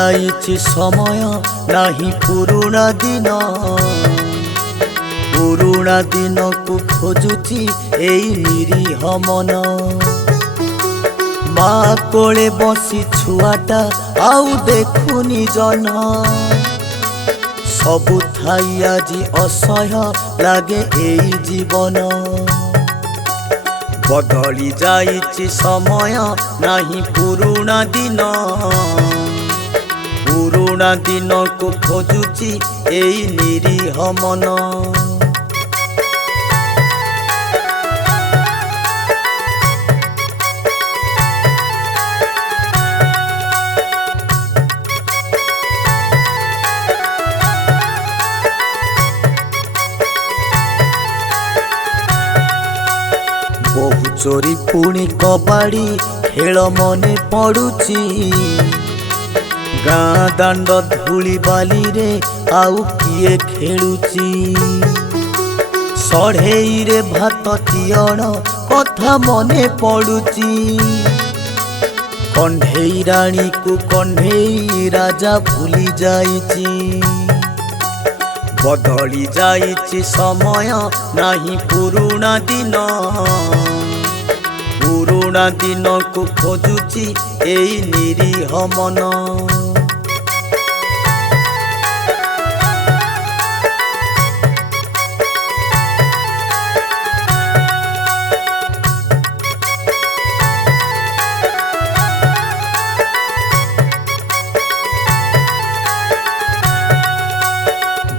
जाइछि समय नाही पुरुणा दिन पुरुणा दिन को खोजुछि एई निरीह मन माँ कोले बसी छुआटा आउ देखुनी जन सबु थाई आजी असह्य लागे एई जीवन बदली जाइछि समय नाही पुरुणा दिन पुरुणा दिन को खोजुछि एई निरीह मन बहु चोरी पुणी कबाड़ी खेल मने पड़ुची गाँ दांड धूली बाली रे आउ किए खेलुची सढ़ेई रे भात तियण कथा मने पड़ुची कंढेई रानी को कंढेई राजा भूली जाइची बदली जाइछि समय नाही पुरुणा दिन पुरुणा दिन को खोजुछि एई निरीह मन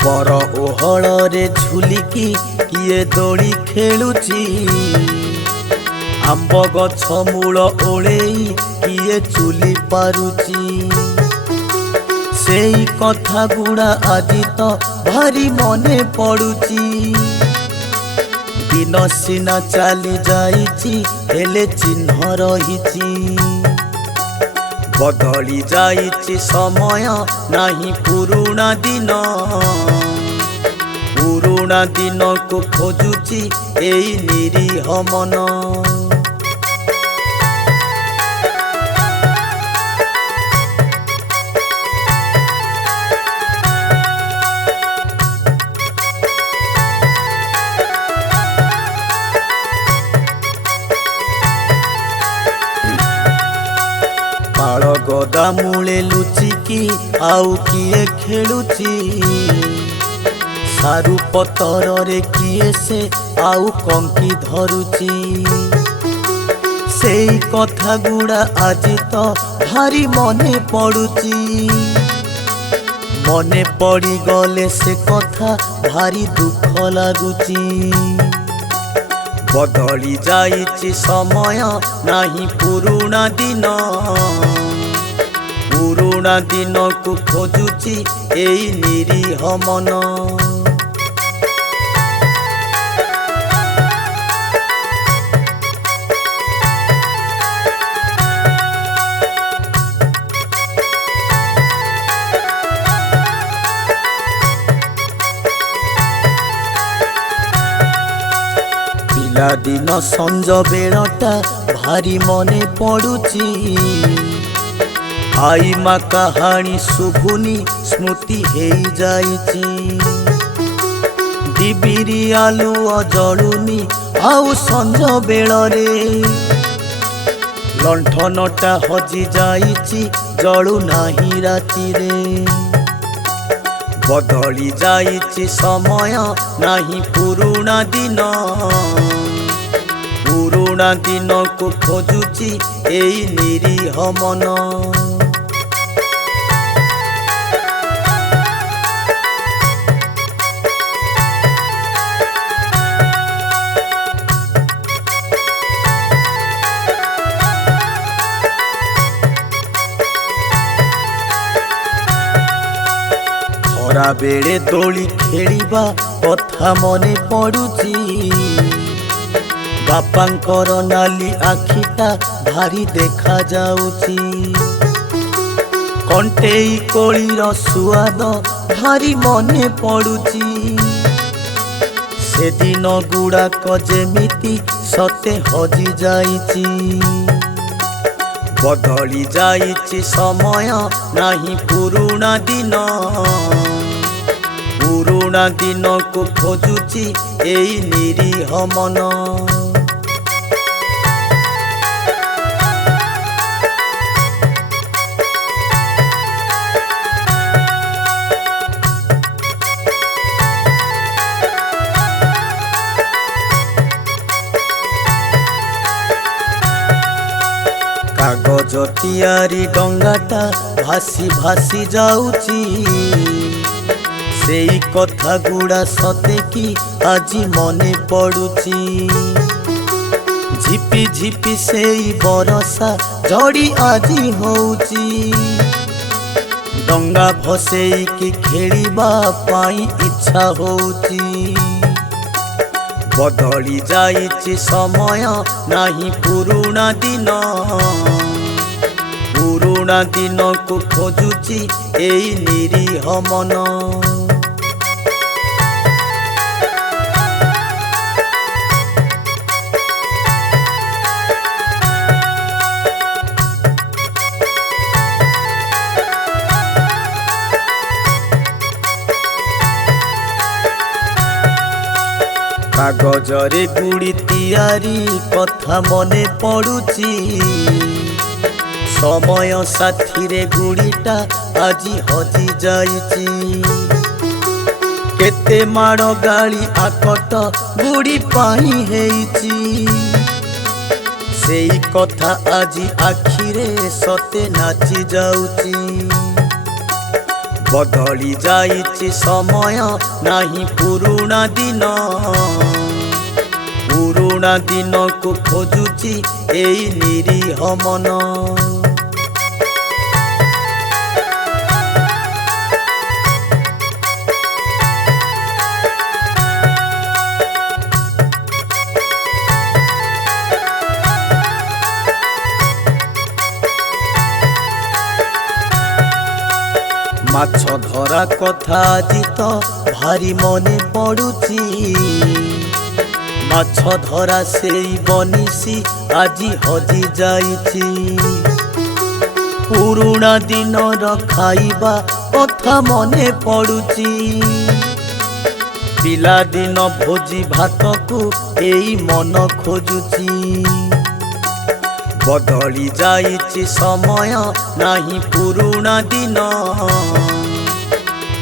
बर ओहल रे झुलिकी किए दोली खेलुची आंब गछ मूल ओळेई किए चुली पारुची सेई कथा गुड़ा आदि तो भारी मने पड़ुची दिन सिना चली जाइछि हेले चिन्ह रहिछि बदली जाइछि समय नाही पुरुणा दिन पुरुणा दिन को खोजुछि एई निरीह मन पाळ गदा मूले लुचिकी आउ किए खेलुची सारू पतर रे किए से आउ कंकी धरुची सेई कथा गुड़ा आजी तो भारी मने पड़ुची मने पड़ी गले से कथा भारी दुख लागुची बदली जाइछि समय नाही पुरुणा दिन पुरुणा दिन को खोजुछि एई निरीह मन पिला दिन संज बेलटा भारी मने पड़ुची आई माँ कहानी शुभुनी स्मृति हेई जाइची डिबिरी आलु जलुनी आउ संज बेल रे लंठनटा हजि जाइची जलु नाही राति रे बदली जाइछि समय नाही पुरुणा दिन पुरुणा दिन को खोजुछि एई निरीह मन खरा बेले दोली खेलिबा कथा मने पड़ुची बापांकर नाली आखिटा भारी देखा जाउची कंटेई कोळीर सुआद भारी मने पड़ुची से दिन गुड़ाक जेमिति सते हजि जाइची बदली जाइछि समय नाही पुरुणा दिन पुरुणा दिन को खोजुछि एई निरीह मन कागज तियारी डंगाटा भासी भासी जाउची सेई कथा गुड़ा सते कि आज मने पड़ुची झिपी झिपी सेई बरसा झड़ी आजी होउची डंगा भसेई कि खेलिबा पाई इच्छा होउची बदली जाइछि समय नाही पुरुणा दिन पुरुणा दिन को खोजुछि एई निरीह मन कागजरे गुड़ी तियारी कथा मने पड़ुची समय साथी रे गुड़ीटा आजी हजी जाइची केते माड़ गाली आकट गुड़ी पाई हेइची सेई कथा आजी आखिरे सते नाची जाउची बदली जाइछि समय नाही पुरुणा दिन पुरुणा दिन को खोजुछि एई निरीह मन माछ धरा कथा आजी तो भारी मने पड़ुची माछ धरा सेई बनिसी आजी हजी जाइछि पुरुणा दिन र खाइबा कथा मने पड़ुची पिला दिन भोजी भात को एई मन खोजुची बदली जाइछि समय नाही पुरुणा दिन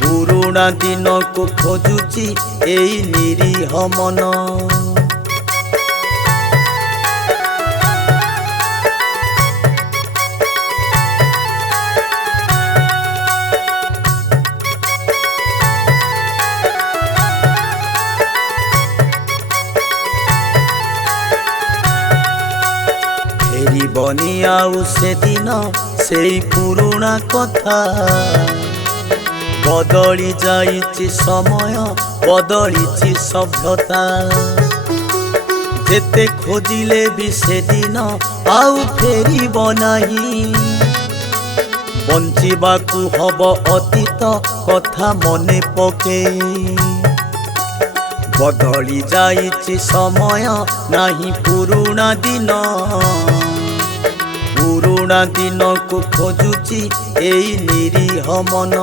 पुरुणा दिन को खोजुछि एई निरीह मन बनी आउ से दिन से पुरुणा कथा बदली जाइछि समय बदलिछि सभ्यता जेते खोजिले भी से दिन आउ फेरिब नाही बंचिबाकू हब अतीत कथा मने पकेई बदली जाइछि समय नाही पुरुणा दिन पुरुणा दिन को खोजुछि एई निरीह मन।